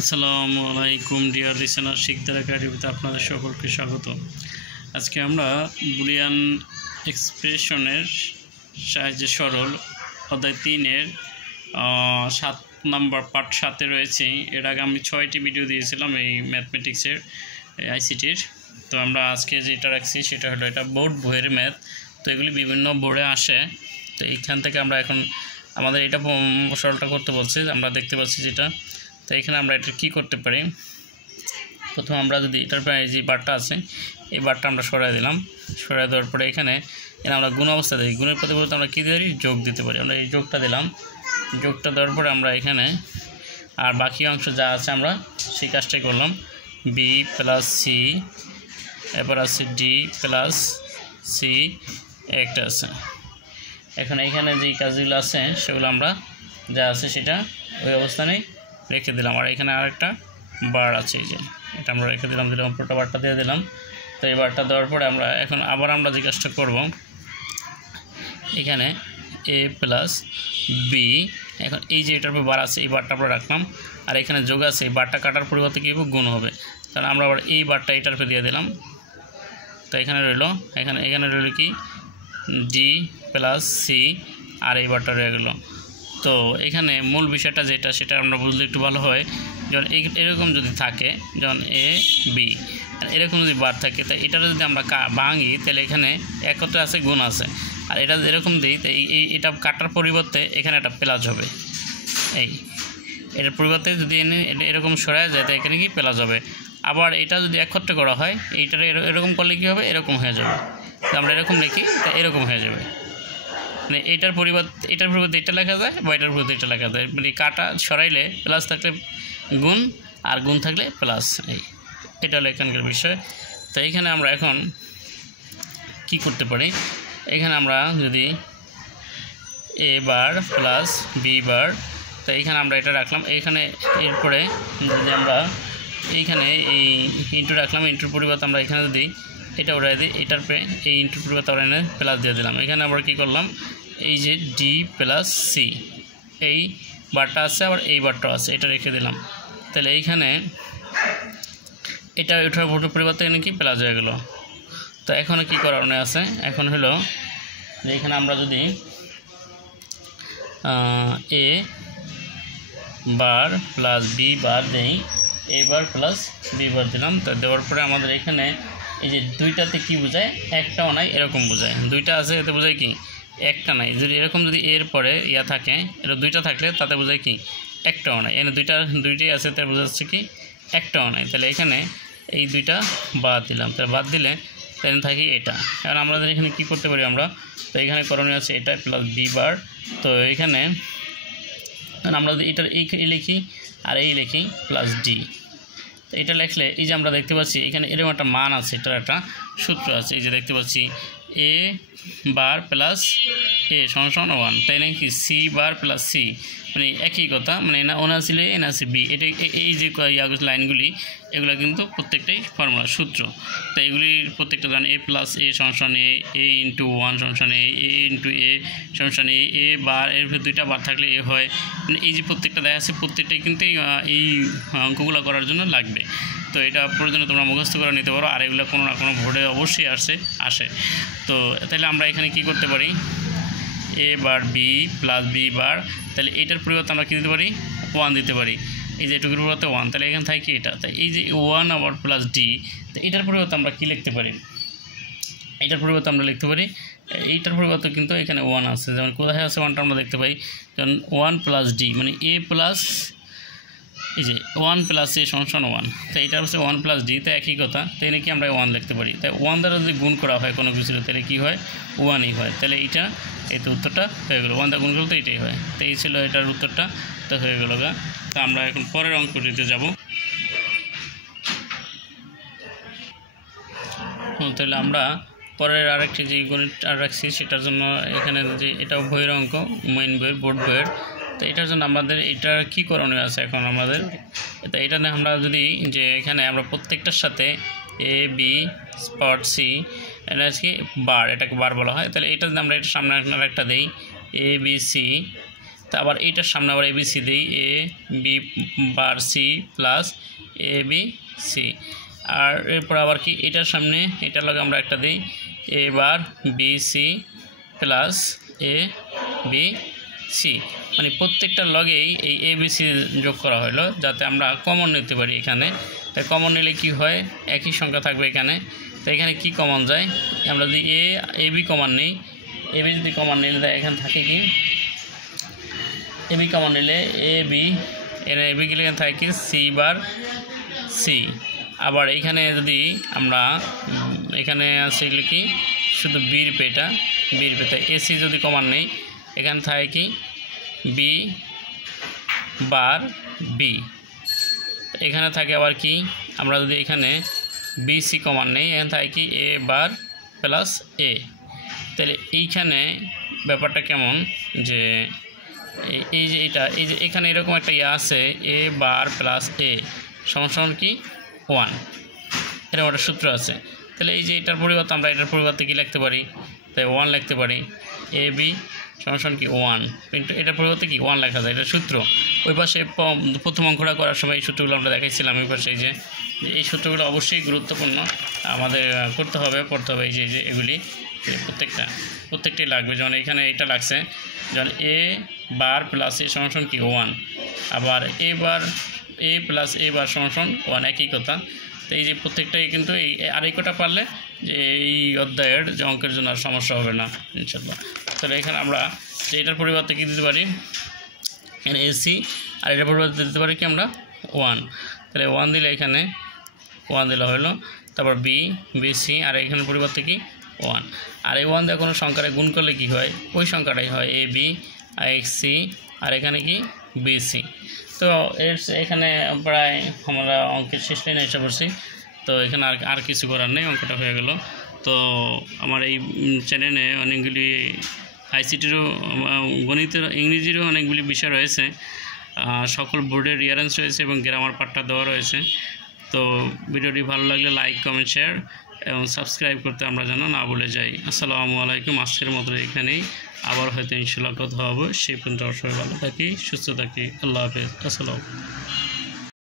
আসসালামু আলাইকুম deer listener, Sikdar একাডেমিতে আপনাদের সকলকে স্বাগত। আজকে আমরা বুলিয়ান এক্সপ্রেশনের সাহায্যে সরল অধ্যায় 3-এর 7 নম্বর পার্ট 7-এ রয়েছে। এর আগে আমি 6টি ভিডিও দিয়েছিলাম এই ম্যাথমেটিক্সের আইসিটির। তো আমরা আজকে যেটা রাখছি সেটা হলো এটা বোর্ড বইয়ের ম্যাথ। তো এগুলি বিভিন্ন বোর্ডে আসে। তো এইখান থেকে আমরা এখন আমাদের এটা সরলটা করতে বলছি, আমরা দেখতে পাচ্ছি যেটা। তো এখানে আমরা এটা কী করতে পারি, প্রথমে আমরা যদি এটার যে বারটা আছে এই বারটা আমরা সরাই দিলাম। সরাই দেওয়ার পরে এখানে আমরা গুণ অবস্থা দিই, গুণের পরিবর্তে আমরা কী দিতে পারি, যোগ দিতে পারি। আমরা এই যোগটা দিলাম, যোগটা দেওয়ার পরে আমরা এখানে আর বাকি অংশ যা আছে আমরা সেই কাজটাই করলাম। বি প্লাস সি, এরপর আছে ডি প্লাস সি, একটা আছে। এখন এইখানে যে কাজগুলো আছে সেগুলো আমরা যা আছে সেটা ওই অবস্থানে রেখে দিলাম। আর এখানে আরেকটা বার আছে, এই যে এটা আমরা রেখে দিলাম, পুরোটা বারটা দিয়ে দিলাম। তো এই বারটা দেওয়ার পরে আমরা এখন আবার আমরা যে কাজটা করব, এখানে এ প্লাস বি, এখন এই যে এটার উপর বার আছে এই বারটা আমরা রাখলাম, আর এখানে যোগ আছে এই বারটা কাটার পরিবর্তে কী হবে, গুণ হবে। তাহলে আমরা আবার এই বারটা এটার উপর দিয়ে দিলাম। তো এখানে রইল, এখানে রইল কি ডি প্লাস সি, আর এই বারটা রয়ে গেল। তো এখানে মূল বিষয়টা যেটা সেটা আমরা বুঝলে একটু ভালো হয়। যখন এরকম যদি থাকে, যখন এ বি এরকম যদি বার থাকে, তাই এটা যদি আমরা ভাঙি তাহলে এখানে একত্রে আছে, গুণ আছে। আর এটা যদি এরকম দিই তো এটা কাটার পরিবর্তে এখানে একটা প্লাস হবে। এটার পরিবর্তে যদি এটা এরকম সরায় যায় তো এখানে কি প্লাস হবে। আবার এটা যদি একত্রে করা হয়, এইটার এরকম করলে কী হবে, এরকম হয়ে যাবে। তো আমরা এরকম লিখি তো এরকম হয়ে যাবে। মানে এটার পরিবর্তে এটা লেখা যায় বা এটার পরিবর্তে এটা লেখা যায়। মানে কাটা সরাইলে প্লাস থাকলে গুণ, আর গুণ থাকলে প্লাস। এটা হলো এখানকার বিষয়। তো এখানে আমরা এখন কি করতে পারি, এখানে আমরা যদি এ বার প্লাস বি বার, তো এইখানে আমরা এটা রাখলাম। এইখানে এরপরে যদি আমরা এইখানে এই ইন্টু রাখলাম, ইন্টুর পরিবর্তে আমরা এখানে যদি এটা উড়াই দিই, এটার এই ইন্টুর পরিবর্তে আমরা এনে প্লাস দিয়ে দিলাম। এখানে আবার কী করলাম, এই যে ডি প্লাস সি, এই বারটা আছে আবার এই বারটাও আছে, এটা রেখে দিলাম। তাহলে এইখানে এটা ওঠার ভোটের পরিবর্তে এখানে কি প্লাস হয়ে গেল। তো এখনও কী করার আছে, এখন হলো যে এখানে আমরা যদি এ বার প্লাস বি বার নেই, এ বার প্লাস বি বার দিলাম। তো দেওয়ার পরে আমাদের এখানে এই যে দুইটাতে কি বোঝায়, একটাও নাই, এরকম বোঝায়। দুইটা আছে এতে বোঝায় কি, একটা নাই। যদি এরকম যদি এর পরে ইয়া থাকে, এটা দুইটা থাকলে তাতে বোঝায় কি, একটাও নাই। এখানে দুইটাই আছে তাই বোঝাচ্ছে কি, একটাও নাই। তাহলে এখানে এই দুইটা বাদ দিলাম। তাহলে বাদ দিলে তাহলে থাকি এটা। কারণ আমাদের এখানে কি করতে পারি আমরা, তো এখানে করণীয় আছে এটা প্লাস বি বার। তো এখানে আমরা যদি এটার এই লিখি আর এই লিখি প্লাস ডি, তো এটা লিখলে এই যে আমরা দেখতে পাচ্ছি এখানে এরকম একটা মান আছে, এটার একটা সূত্র আছে। এই যে দেখতে পাচ্ছি এ বার প্লাস এ সমান 1, তাই নাকি সি বার প্লাস সি, মানে একই কথা। মানে ওনা ছিল এ না সি বি, এটা এই যে লাইনগুলি এগুলো কিন্তু প্রত্যেকটাই ফর্মুলা সূত্র। তো এইগুলির প্রত্যেকটা জান এ প্লাস এ সমান এ ইন্টু 1 সমান এ ইন্টু এ সমান এ বার, এর ভিতরে দুইটা বার থাকলে এ হয়। মানে এই যে প্রত্যেকটা দেখা যাচ্ছে প্রত্যেকটাই কিন্তু এই অঙ্কগুলো করার জন্য লাগবে। তো এটা প্রয়োজনে তোমরা মুখস্থ করে নিতে পারো, আর এগুলো কোনো না কোনো বোর্ডে অবশ্যই আসে। তো তাহলে আমরা এখানে কি করতে পারি, A bar B plus B bar, তাহলে এটার পরিবর্তে আমরা কী দিতে পারি, 1 দিতে পারি। এই যে এটুকুর পরিবর্তে 1, তাহলে এখানে থাকে কি এটা। তাই এই যে 1 আবার প্লাস ডি, তো এটার পরিবর্তে আমরা কী লিখতে পারি, এটার পরিবর্তে আমরা লিখতে পারি, এইটার পরিবর্তে কিন্তু এখানে 1 আছে। যেমন কোথায় আছে 1টা আমরা দেখতে পাই, যেমন 1 প্লাস ডি মানে এ প্লাস এই যে 1 প্লাস এ সমান 1, তো এটা হচ্ছে 1 প্লাস ডি, তো একই কথা। তাই নাকি আমরা 1 লিখতে পারি। তাই 1 দ্বারা যদি গুণ করা হয় কোনো কিছু তাহলে কী হয়, 1ই হয়। তাহলে এইটা এই তো উত্তরটা হয়ে গেলো, 1 দ্বারা গুণ করলে তো এইটাই হয়। তো এই ছিল এটার উত্তরটা, তো হয়ে গেল গা। তো আমরা এখন পরের অঙ্কটিতে যাব। তাহলে আমরা পরের আরেকটি যে গণিত আর রাখছি সেটার জন্য এখানে যে এটাও বইয়ের অঙ্ক, মেইন বইয়ের, বোর্ড বইয়ের। তো এটার জন্য আমাদের এটা কী করণীয় আছে এখন আমাদের, তো এটা আমরা যদি যে এখানে আমরা প্রত্যেকটার সাথে এ বি স্পট সি, এটা কি বার, এটাকে বার বলা হয়। তাহলে এটা যদি আমরা এটা সামনে একটা দিই এ বি সি, তা আবার এইটার সামনে আবার ABC দিই, A B bar C plus A B C. আর এরপর আবার কি এটার সামনে এটার লগে আমরা একটা দিই, এ bar B C plus A B C. মানে প্রত্যেকটার লগেই এই ABC যোগ করা হলো যাতে আমরা কমন নিতে পারি এখানে। তাই কমন নিলে কি হয়, একই সংখ্যা থাকবে এখানে। তো এখানে কি কমন যায়, আমরা যদি এ বি কমন নিই, এ বি যদি কমন নিলে তাই এখানে থাকে কি, এ বি কমন নিলে এ বি গেলে এখানে থাকে কি সি বার সি। আবার এইখানে যদি আমরা এখানে আছে কি শুধু বির পেটা তাই এসি যদি কমন নেই এখানে থাকে কি বি বার বি। এখানে থাকে আবার কি আমরা যদি এখানে বিসি কমন নেই এখানে থাকে কি এ বার প্লাস এ। তাহলে এইখানে ব্যাপারটা কেমন যে এই যে এই যে এখানে এরকম একটা আছে এ বার প্লাস এ সমান কি 1, এরকম একটা সূত্র আছে। তাহলে এই যে এটার পরিবর্তে আমরা এটার পরিবর্তে কি লিখতে পারি, তাই 1 লিখতে পারি, এ বি সমান কি 1, কিন্তু এটার পরিবর্তে কি 1 লেখা যায়, এটা সূত্র। ওই পাশে প্রথম অঙ্কটা করার সময় এই সূত্রগুলো আমরা দেখাইছিলাম। ওই পাশে এই সূত্রগুলো অবশ্যই গুরুত্বপূর্ণ, আমাদের করতে হবে, পড়তে হবে। এই যে এগুলি প্রত্যেকটাই লাগবে। যেমন এখানে এটা লাগছে, যেমন এ বার প্লাস এ সমান কি 1, আবার এ বার এ প্লাস এ বার সমান 1, একই কথা। তো এই যে প্রত্যেকটাই কিন্তু এই আড়াই কটা পারলে যে এই অধ্যায়ের যে অঙ্কের জন্য আর সমস্যা হবে না ইনশাল্লাহ। তাহলে এখানে আমরা যে এটার পরিবর্তে কী দিতে পারি, এখানে এসি, আর এটার পরিবর্তে দিতে পারি কি আমরা 1। তাহলে 1 দিলে এখানে 1 দিলে হলো, তারপর বিসি, আর এখানে পরিবর্তে কি 1। আর এই 1 দিয়ে কোনো সংখ্যারে গুণ করলে কি হয়, ওই সংখ্যাটাই হয় এ বি আর সি, আর এখানে কি বিসি। তো এখানে প্রায় আমরা অঙ্কের শেষ লাইনে এসে পড়ছি। তো এখানে আর কিছু করার নেই, অঙ্কটা হয়ে গেল। তো আমার এই চ্যানেলে অনেকগুলি আইসিটিরও গণিতের ইংরেজিরও অনেকগুলি বিষয় রয়েছে, সকল বোর্ডের রিয়ারেন্স রয়েছে এবং গ্রামার পার্টটা দেওয়া রয়েছে। তো ভিডিওটি ভালো লাগলে লাইক কমেন্ট শেয়ার এবং সাবস্ক্রাইব করতে আমরা যেন না ভুলে যাই। আসসালামু আলাইকুম। আজকের মতো এখানেই, আবার হয়তো ইনশাল্লাহ কথা হবে। সেই পর্যন্ত সবাই ভালো থাকি, সুস্থ থাকি। আল্লাহ হাফেজ। আসসালাম।